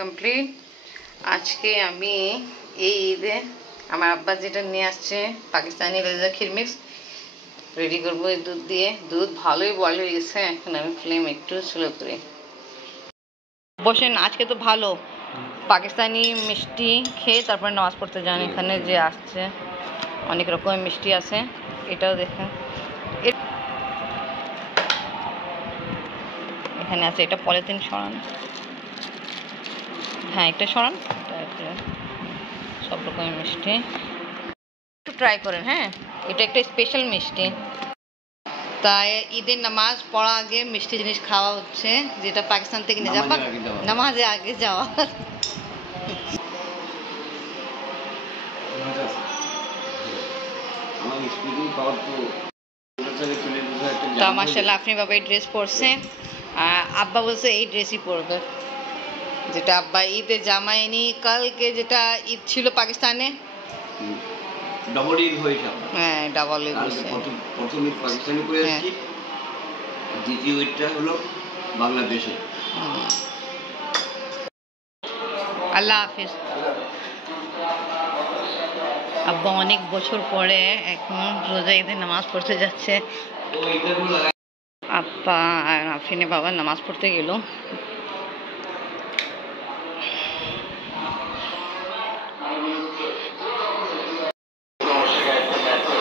Complete. আজকে আমি এই ঈদে আমার আব্বা যেটা নিয়ে আসছে পাকিস্তানি লেজা ক্ষীর মিক্স রেডি করবো এই দুধ দিয়ে। দুধ ভালোই বয়েল হয়ে গেছে, এখন আমি ফ্লেম একটু স্লো করে বসেন। আজকে তো ভালো পাকিস্তানি মিষ্টি খেয়ে তারপরে নামাজ পড়তে যান। এখানে যে আসছে অনেক রকমের মিষ্টি আছে, এটাও দেখেন এখানে আছে। এটা পলিথিন সরান, হ্যাঁ একটা সরান। তারপরে সব রকমের মিষ্টি একটু ট্রাই করেন। হ্যাঁ, এটা একটা স্পেশাল মিষ্টি, তাই ঈদের নামাজ পড়া আগে মিষ্টি জিনিস খাওয়া হচ্ছে, যেটা পাকিস্তান থেকে নিয়ে যাওয়া, নামাজে আগে যাওয়া। তো মাশাআল্লাহ আপনি বাবা এই ড্রেস পরছে, আব্বা বলছে এই ড্রেসই পরবে, যেটা আব্বা ঈদে জামাই নি। কালকে যেটা ঈদ ছিল পাকিস্তানে, ডাবল ঈদ হয়েছে। হ্যাঁ ডাবল ঈদ হয়েছে। প্রথম ঈদ পাকিস্তানে করে আসছি, দ্বিতীয় ঈদটা হলো বাংলাদেশে। আল্লাহ হাফিজ। আব্বা অনেক বছর পরে এখন রোজা ঈদের নামাজ পড়তে যাচ্ছে। আব্বা আর আফরিনে বাবা নামাজ পড়তে গেল।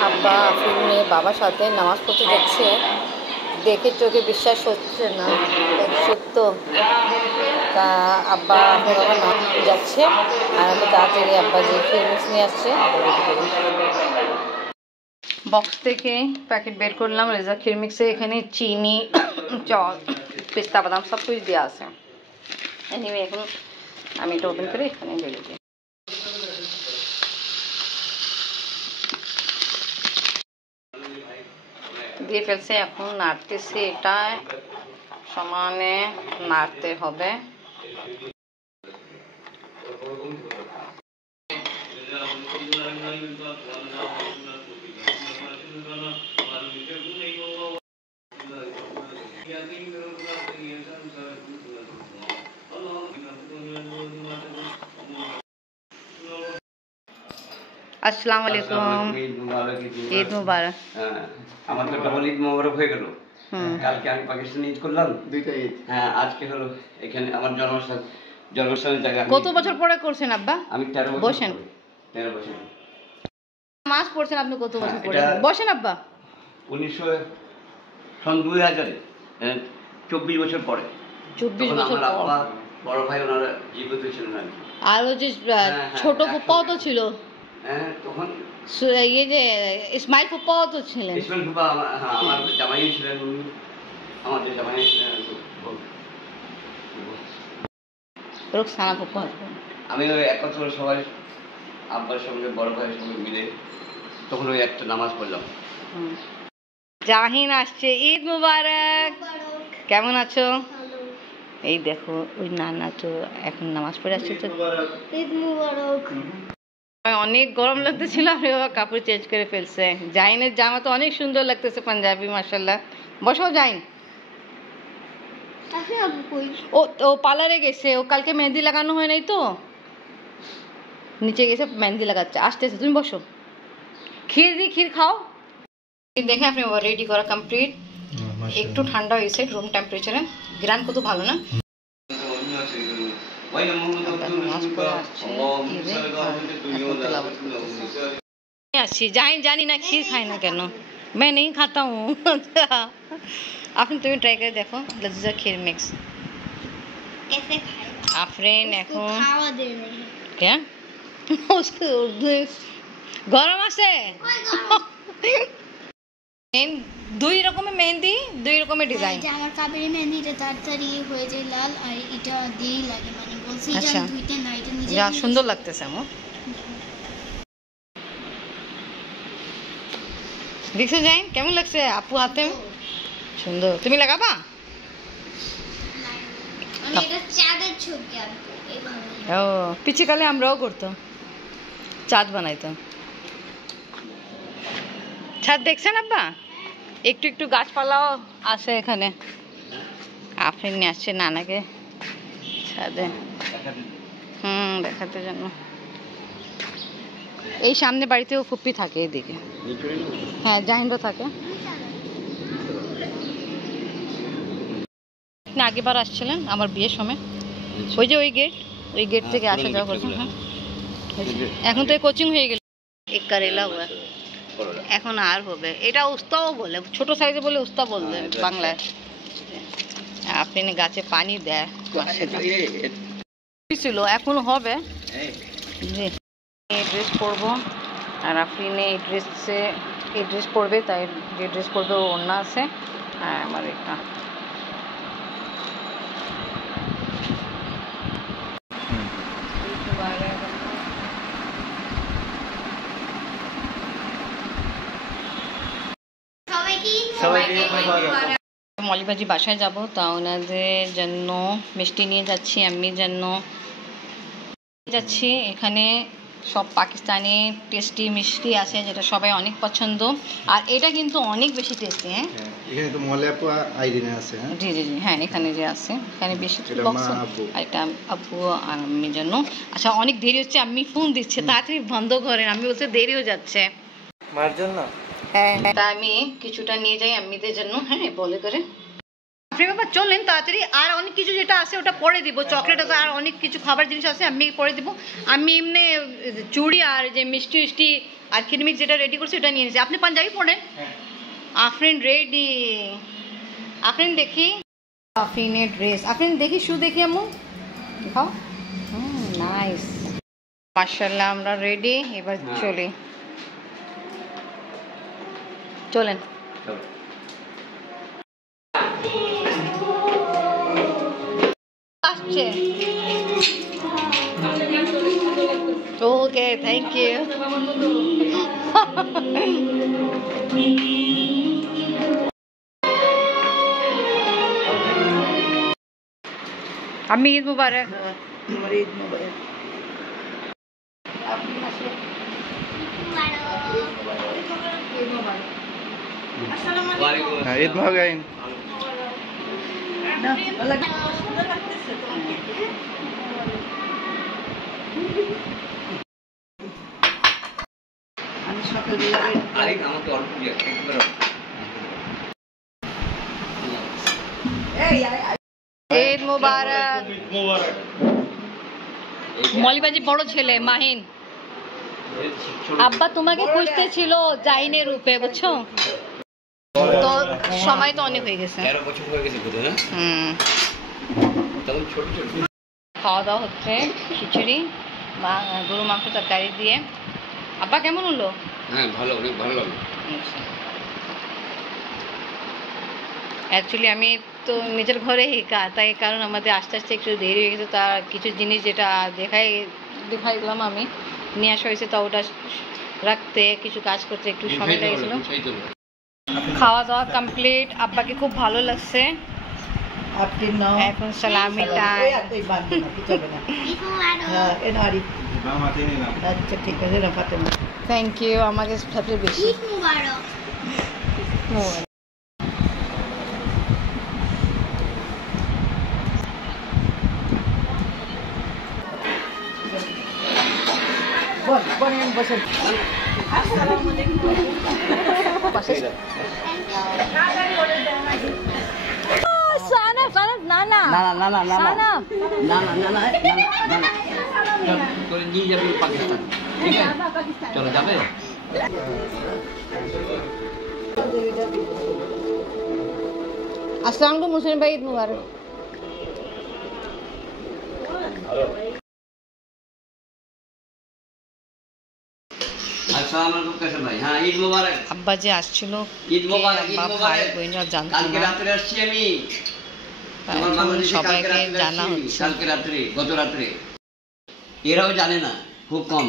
আব্বা আফরিনে বাবার সাথে নামাজ পড়তে যাচ্ছে, দেখে চোখে বিশ্বাস হচ্ছে না, সত্য। তা আব্বা আফরিন বাবা নামাজ যাচ্ছে, আর আমি তাড়াতাড়ি আব্বা যে ক্ষীর মিক্স নিয়ে আসছে বক্স থেকে প্যাকেট বের করলাম রেজা ক্ষীর মিক্সে। এখানে চিনি, জল, পিস্তা বাদাম সব কিছু দেওয়া আছে। এনিওয়ে এখন আমি এটা ওপেন করে এখানে ঢেলে দিই। দিয়ে ফেলছে, এখন নাড়তেছে, এটা সমানে নাড়তে হবে। আসসালামু আলাইকুম, ঈদ মুবারক। আমার তো ডাবল ঈদ মুবারক হয়ে গেল। কালকে আমি পাকিস্তানে ঈদ করলাম, দুইটা ঈদ। হ্যাঁ, আজকে হলো এখানে আমার জন্মস্থানের জায়গা। কত বছর পরে করছেন আব্বা? আমি 13 বছর। বসেন। 13 বছর নামাজ পড়ছেন আপনি কত বছর পরে? বসেন আব্বা। 2000 24 বছর পরে। 24 বছর পর। বড় ভাই ওনারা জীবিত ছিলেন আর কি। আর ওই যে ছোট ফুপ্পাও তো ছিল। হ্যাঁ, তখন এই যে ইসমাইল ফুপ্পাও তো ছিলেন। ইসমাইল ফুপ্পা আমার জামাই ছিলেন, আমাদের জামাই ছিলেন। রুকসানা ফুপ্পা। আমি ওই একত্র সবাই আব্বার সঙ্গে বড় ভাইয়ের সঙ্গে মিলে তখন ওই একটা নামাজ পড়লাম। জাহিন আসছে, ঈদ মুবারক। কেমন আছো? এই দেখো ওই নানা তো এখন নামাজ পড়ে আসছে। তো ঈদ মুবারক। অনেক গরম লাগতেছিল, আমি বাবা কাপড় চেঞ্জ করে ফেলছে। জাহিনের জামা তো অনেক সুন্দর লাগতেছে, পাঞ্জাবি, মাশাআল্লাহ। বসো জাহিন। ও পার্লারে গেছে, ও কালকে মেহেন্দি লাগানো হয় নাই তো, নিচে গেছে মেহেন্দি লাগাচ্ছে, আসতেছে। তুমি বসো, ক্ষীর দি, ক্ষীর খাও। দেখে আপনি রেডি করা কমপ্লিট। একটু ঠান্ডা হয়েছে রুম টেম্পারেচারে। গ্রান কত ভালো না? জানি না ক্ষীর খাই না কেন, मैं नहीं खाता हूँ। আপনি তুমি ট্রাই করে দেখো লজ্জা ক্ষীর মিক্স। আফরিন এখন क्या उसको उर्दू গরম আছে। দুই রকমের মেহেন্দি, দুই রকমের ডিজাইন। আমার কাবেরি মেহেন্দিটা তাড়াতাড়ি হয়ে যায় লাল, আর এটা দেরি লাগে, মানে বলছি এটা দুইটা না, এটা নিজে যা সুন্দর লাগতেছে আমার। দেখছো জাইন কেমন লাগছে আপু হাতে? সুন্দর। তুমি লাগাবা? আমি এটা চাঁদের ছবি আঁকবো এইভাবে। ও পিছে কালে আমরাও করতাম, চাঁদ বানাইতাম। ছাদ দেখছেন আব্বা? একটু একটু গাছপালাও আছে এখানে। আফরিন নিয়ে আসছে নানাকে ছাদে দেখাতে জন্য। এই সামনে বাড়িতেও ফুপ্পি থাকে এদিকে। হ্যাঁ, জাহিনও থাকে। আপনি আগেবার আসছিলেন আমার বিয়ের সময়, ওই যে ওই গেট থেকে আসা যাওয়া করছেন। হ্যাঁ, এখন তো কোচিং হয়ে গেল। এক কারেলা हुआ এখন আর হবে। এটা উস্তাও বলে, ছোট সাইজে বলে উস্তা বলতে বাংলায়। আপনি গাছে পানি দেয় ছিল, এখন হবে। জি, এই ড্রেস পরবো আর আফরিনে এই ড্রেস পরবে, তাই যে ড্রেস পরবে ও ওড়না আছে। আর আমার এটা মলিবাজি বাসায় যাব, তা ওনাদের জন্য মিষ্টি নিয়ে যাচ্ছি, আম্মির জন্য যাচ্ছি। এখানে সব পাকিস্তানি টেস্টি মিষ্টি আছে যেটা সবাই অনেক পছন্দ, আর এটা কিন্তু অনেক বেশি টেস্টি। হ্যাঁ, এখানে তো মলে আপু আইরিনে আছে। হ্যাঁ, জি জি জি, হ্যাঁ এখানে যে আছে, এখানে বেশি বক্স। আর এটা আপু আর আম্মির জন্য। আচ্ছা, অনেক দেরি হচ্ছে, আম্মি ফোন দিচ্ছে, তাড়াতাড়ি বন্ধ করেন। আমি বলতে দেরি হয়ে যাচ্ছে মার জন্য। হ্যাঁ, তা আমি কিছুটা নিয়ে যাই আম্মিদের জন্য। হ্যাঁ, বলে করে আপনি বাবা চলেন তাড়াতাড়ি। আর অনেক কিছু যেটা আছে ওটা পরে দিব, চকলেট আছে আর অনেক কিছু খাবার জিনিস আছে, আমি পরে দিব। আমি এমনি চুড়ি আর যে মিষ্টি আর খিরমিক যেটা রেডি করছি ওটা নিয়ে নিয়েছি। আপনি পাঞ্জাবি পরেন। আফরিন রেডি, আফরিন দেখি, আফরিনের ড্রেস, আফরিন দেখি, শু দেখি আম্মু দেখাও। নাইস, মাশাআল্লাহ, আমরা রেডি। এবার চলি, চলেন। আসছে, ওকে, থ্যাংক ইউ। আমি ঈদ মুবারক। ঈদ মুবারক। ঈদ মুবারক। আমি সকালবেলা আমাকে অল্প ঈদ মুবারক। মলিবাজি বড় ছেলে মাহিন, আব্বা তোমাকে খুঁজতে ছিল জাইনের রূপে, বুঝছো তো? সময় তো অনেক হয়ে গেছে। 13 বছর হয়ে গেছে বুঝে না? তখন ছোট ছোট। খাওয়া দাওয়া হচ্ছে খিচুড়ি বা গরু মাংস তরকারি দিয়ে। আব্বা কেমন হলো? হ্যাঁ, ভালো, অনেক ভালো লাগলো। অ্যাকচুয়ালি আমি তো নিজের ঘরে তাই কারণ আমাদের আস্তে আস্তে একটু দেরি হয়ে গেছে। তার কিছু জিনিস যেটা দেখাইলাম আমি নিয়ে আসা হয়েছে, তা ওটা রাখতে কিছু কাজ করতে একটু সময় লেগেছিল। খাওয়া দাওয়া কমপ্লিট, আব্বাকে খুব ভালো লাগছে। এখন সালামি টাইম। আচ্ছা ঠিক আছে, ফাতেমা থ্যাংক ইউ, আমাকে সবচেয়ে বেশি। ঈদ মুবারক। বসেন। নিয়ে যাবি পাকিস্তান, ঠিক আছে? চলো, যাবে? আসসালামু আলাইকুম মুসলিম ভাই, ঈদ মুবারক। আসসালামু আলাইকুম কাসেম ভাই। হ্যাঁ, ঈদ মোবারক। আব্বা যে আসছিল, ঈদ মোবারক, ঈদ আব্বা মোবারক। ভাই বোনরা জানতো কালকে না, রাত্রে আসছি আমি। তাই তোমার এখন বাংলাদেশে কালকে সবাইকে রাত্রে জানা আসছি, হচ্ছে। কালকে রাত্রে, গত রাত্রে। এরাও জানে না, খুব কম।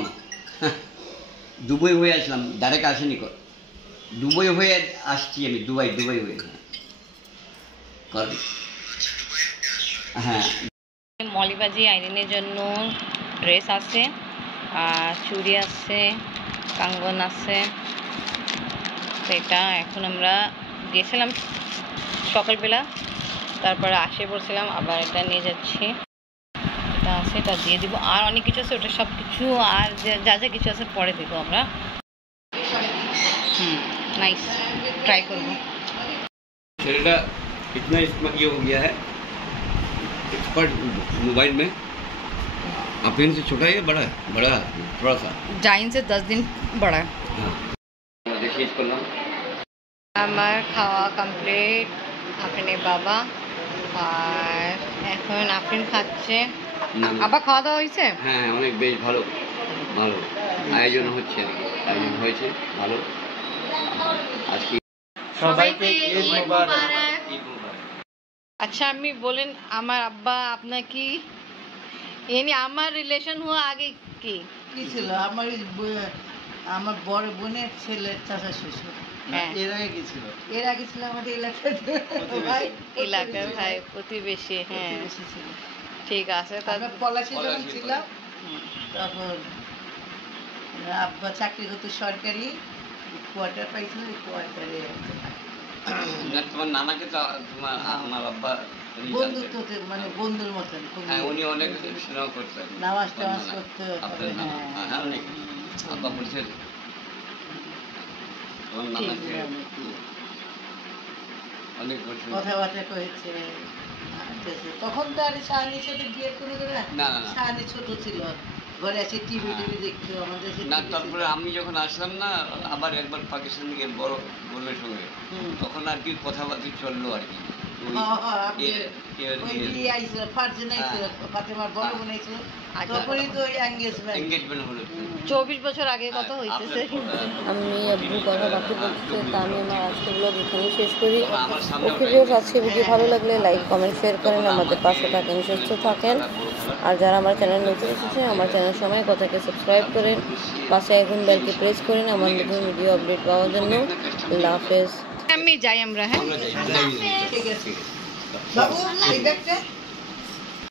দুবাই হয়ে আসলাম, ডাইরেক্ট আসেনি। দুবাই হয়ে আসছি আমি, দুবাই হয়ে। হ্যাঁ, মলিবাজি আইরিনের জন্য ড্রেস আছে, আর চুড়ি আছে, কাঙ্গন আছে। সেটা এখন আমরা গেছিলাম সকালবেলা, তারপরে আসে পড়ছিলাম, আবার এটা নিয়ে যাচ্ছি। যেটা আছে এটা দিয়ে দিব, আর অনেক কিছু আছে ওটা সব কিছু, আর যা যা কিছু আছে পরে দেবো আমরা। नाइस, ट्राई करूँ। शरीरा इतना इसमें ये हो गया है एक्सपर्ट मोबाइल में। अफीन से छोटा है बड़ा है? बड़ा थोड़ा सा जाइन से 10 दिन बड़ा। हाँ देखिए इसको नाम আমার খাওয়া কমপ্লিট, আফরিনের বাবা আর এখন আফরিন খাচ্ছে। আবার খাওয়া দাওয়া হয়েছে? হ্যাঁ অনেক বেশ ভালো ভালো আয়োজন হচ্ছে আর কি, আয়োজন হয়েছে ভালো। আজকে সবাইকে ঈদ মোবারক। ঈদ মোবারক। আচ্ছা আমি বলেন আমার আব্বা আপনার কি এনি আমার রিলেশন হওয়া আগে কি কি ছিল? আমার বড় বোনের ছেলে চাচা শ্বশুর। হ্যাঁ এর আগে কি ছিল? এর আগে ছিল আমাদের এলাকার ভাই, এলাকার ভাই প্রতিবেশী। হ্যাঁ প্রতিবেশী ছিল। ঠিক আছে আমরা পলাশি যখন পলাশী ছিলাম তখন আব্বা চাকরি করতো সরকারি, কোয়ার্টার পাইছিল, কোয়ার্টারে না তোমার নানাকে তো তোমার আমার আব্বা উনি বন্ধুত্ব জানতেন। মানে বন্ধুর মতন খুব। হ্যাঁ উনি অনেক স্নেহ করতেন। নামাজ আপনার টামাজ নানা। করতো, আপনার নানা। হ্যাঁ। হ্যাঁ অনেক আব্বা বলছেন তোমার নানাকে অনেক বছর কথাবার্তা কয়েছে। তখন তো আর শাহানির সাথে বিয়ে করে না, না, না। শাহানি ছোট ছিল, ঘরে এসে টিভি হ্যাঁ। দেখতো আমাদের। না তারপরে আমি যখন আসলাম না আবার একবার পাকিস্তান থেকে বড় বোনের সঙ্গে হুম। তখন আর কি কথাবার্তা চললো আর কি ওই আপনি ওই যে আইছিল, ফারজানা আইছিল, ফাতেমার বড় বোন আইছিল, আচ্ছা। তখনই তো ওই এঙ্গেজমেন্ট। এঙ্গেজমেন্ট হলো 24 বছর আগে কথা হইতেছে। আমি আব্বু কথা বাকি বলতে, তা আমি আমার আজকের ব্লগ এখানেই শেষ করি। আমার সামনে ওকে ভিউয়ার্স, আজকে ভিডিও ভালো লাগলে লাইক কমেন্ট শেয়ার করেন, আমাদের পাশে থাকেন, সুস্থ থাকেন। আর যারা আমার চ্যানেল নতুন এসেছে আমার চ্যানেল সময় কথাকে সাবস্ক্রাইব করেন, পাশে এখন বেলকে প্রেস করেন আমার নতুন ভিডিও আপডেট পাওয়ার জন্য। আল্লাহ হাফেজ। আমি যাই আমরা। হ্যাঁ আমরা যাই ঠিক আছে বাবু, এই ব্যাগটা